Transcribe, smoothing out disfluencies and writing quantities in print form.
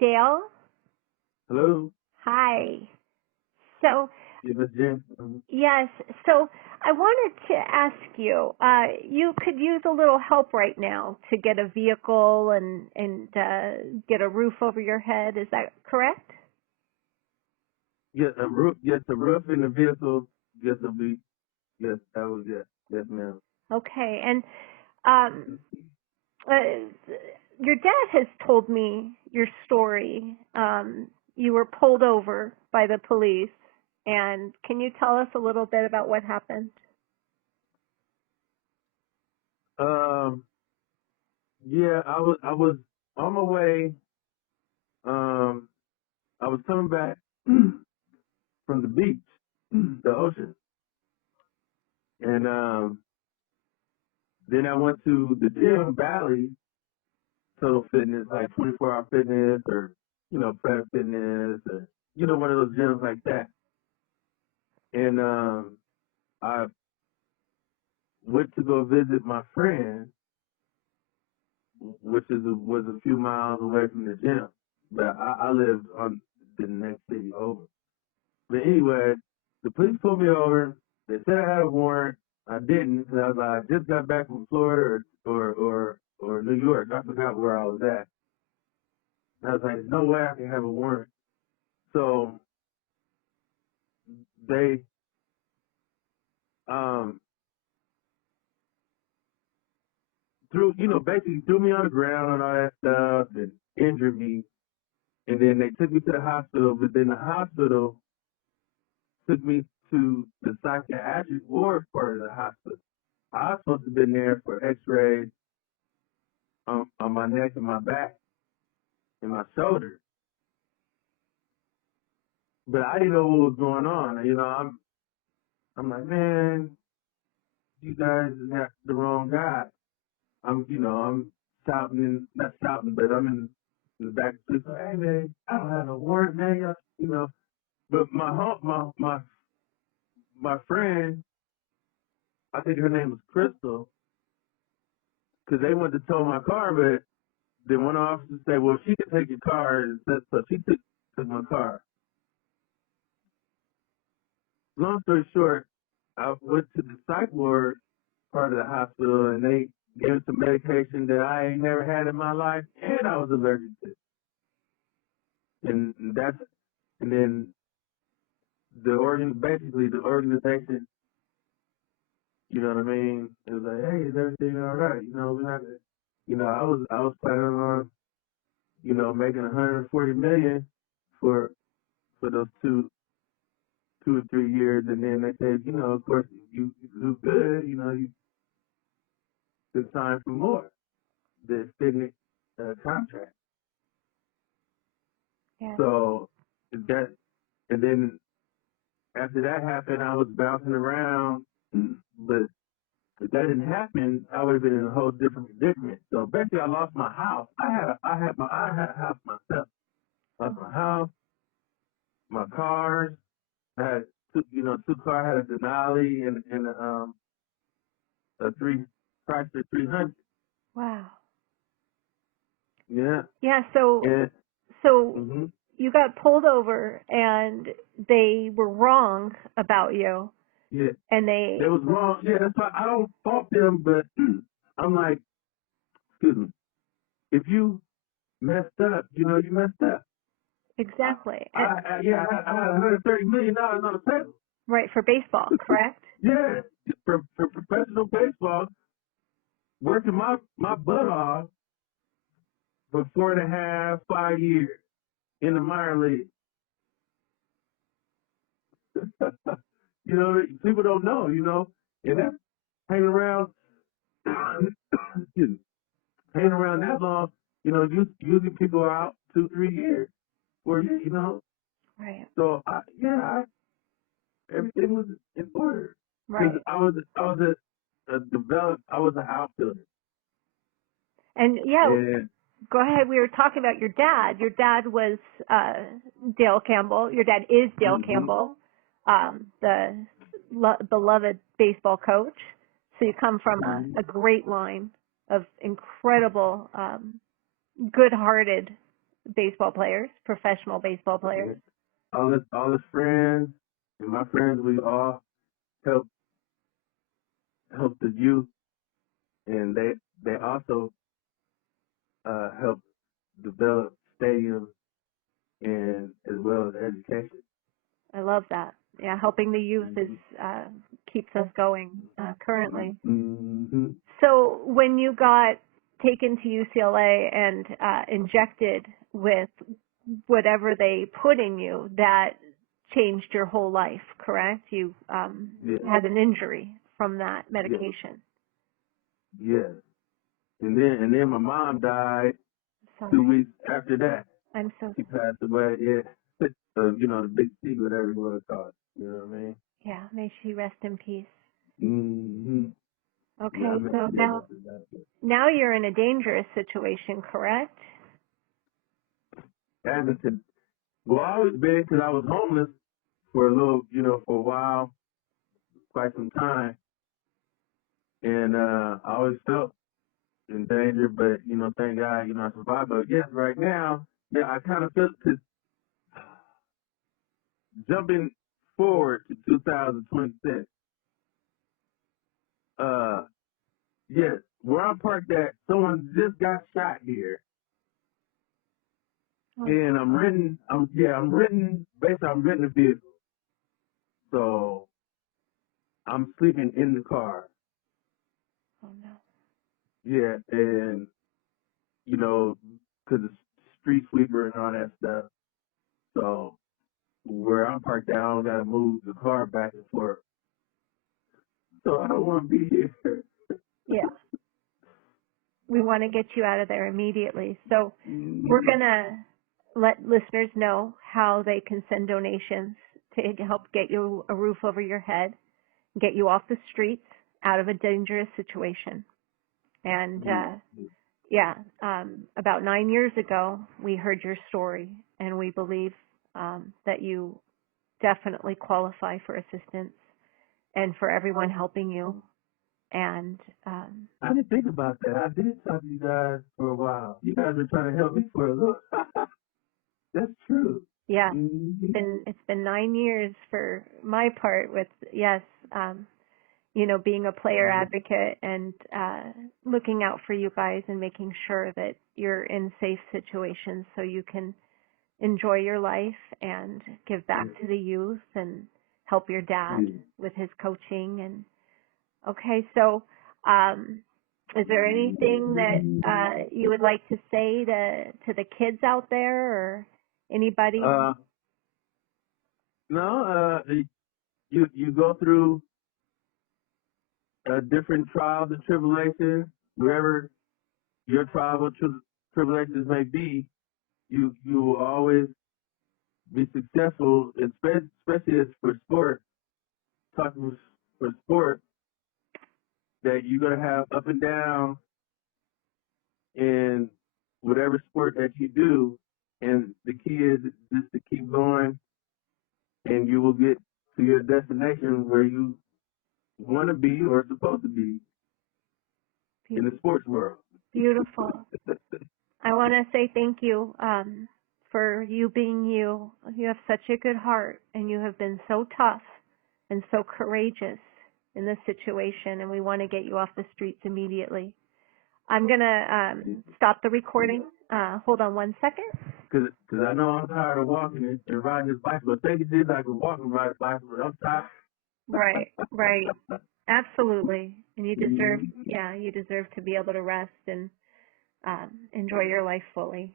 Dayle? Hello? Hi. So, Yeah, Miss Jen? yes, so I wanted to ask you, you could use a little help right now to get a vehicle and get a roof over your head. Is that correct? Yes, the roof in the vehicle, yes, will be, yes, that was, yes, ma'am. Okay, and um, uh, your dad has told me your story. You were pulled over by the police, and can you tell us a little bit about what happened? Um, yeah, I was on my way, um, I was coming back from the beach, the ocean, and, then I went to the gym, Valley, Total Fitness, like 24-hour fitness, or, Planet Fitness, or, one of those gyms like that. And, I went to go visit my friend, which was a few miles away from the gym. But I lived on the next city over. But anyway, the police pulled me over. They said I had a warrant. I didn't, because I was like, I just got back from Florida or New York. I forgot where I was at. And I was like, there's no way I can have a warrant. So they um basically threw me on the ground and all that stuff and injured me. And then they took me to the hospital, but then the hospital took me to the psychiatric ward part of the hospital. I was supposed to have been there for x-rays on my neck and my back and my shoulder. But I didn't know what was going on. I'm like, man, you guys got the wrong guy. I'm shouting, not shouting, but I'm in the back of the police. Hey, man, I don't have no warrant, man. But my friend, I think her name was Crystal, because they wanted to tow my car, but then one officer said, well, she can take your car, and so she took my car. Long story short, I went to the psych ward part of the hospital, and they gave me some medication that I ain't never had in my life, and I was allergic to. And then basically the organization, you know what I mean? It was like, hey, is everything all right? We're not, I was planning on, making 140 million for those two or 3 years, and then they said, of course, you do good, you can sign for more, the extended contract. Yes. So that, and then after that happened, I was bouncing around, but if that didn't happen, I would have been in a whole different predicament. So basically, I lost my house. I had a house myself. Lost my house, my cars. I had two cars. I had a Denali and a Chrysler 300. Wow. Yeah. Yeah, so And so hmm you got pulled over and they were wrong about you yeah, and they they was wrong. Yeah, that's why I don't fault them, but I'm like, excuse me, if you messed up, you messed up. exactly. I had $130 million on the table. Right, for baseball, correct? Yeah, for professional baseball, working my butt off for 4.5, 5 years in the minor league. People don't know, and that's hanging around, excuse me, hanging around that long, usually people are out 2, 3 years, 4 years. Right. So everything was in order because Right. I was an outfielder, And yeah, and go ahead. We were talking about your dad. Your dad was Dayle Campbell. Your dad is Dayle hmm Campbell, the beloved baseball coach. So you come from hmm a great line of incredible, good-hearted baseball players, professional baseball players. All his friends and my friends, we all help the youth, and they also help develop stadiums and as well as education. I love that. Yeah, helping the youth is keeps us going currently. Mm-hmm. So when you got taken to UCLA and injected with whatever they put in you, that changed your whole life, correct? You had an injury from that medication. Yes. And then my mom died 2 weeks after that. I'm so She passed away. Yeah. So, the big C, whatever you want to call it. You know what I mean? Yeah, may she rest in peace. Mm-hmm. Okay, Yeah, so now you're in a dangerous situation, correct? Well, I always been, because I was homeless for a little, for a while, quite some time. And I always felt in danger, but, thank God, I survived. But yes, right now, yeah, I kind of feel, because jumping forward to 2026, yes, where I'm parked at, someone just got shot here. And I'm renting a vehicle. So I'm sleeping in the car. Oh no. Yeah, and because it's street sweeper and all that stuff. So where I'm parked at, I don't gotta move the car back and forth. So I don't want to be here. Yeah. We want to get you out of there immediately. So we're going to let listeners know how they can send donations to help get you a roof over your head, get you off the streets, out of a dangerous situation. And about 9 years ago, we heard your story, and we believe that you definitely qualify for assistance and for everyone helping you. And I didn't think about that. I did talk to you guys for a while. You guys were trying to help me for a little. That's true. Yeah, Mm-hmm. it's been 9 years for my part with being a player advocate and looking out for you guys and making sure that you're in safe situations so you can enjoy your life and give back to the youth and help your dad with his coaching. And okay, so is there anything that you would like to say to the kids out there or anybody? No, you go through different trials and tribulations, wherever your trials or tribulations may be, you will always be successful, especially as for sport, talking for sport, that you're going to have up and down in whatever sport that you do. And the key is just to keep going, and you will get to your destination where you want to be or supposed to be in the sports world. Beautiful. I want to say thank you for you being you. You have such a good heart, and you have been so tough and so courageous in this situation, and we want to get you off the streets immediately. I'm going to stop the recording. Hold on 1 second. Because I know I'm tired of walking and riding this bicycle. Take it easy, I can walk and ride a bicycle, but I'm tired. Right. Absolutely. And you deserve, you deserve to be able to rest and enjoy your life fully.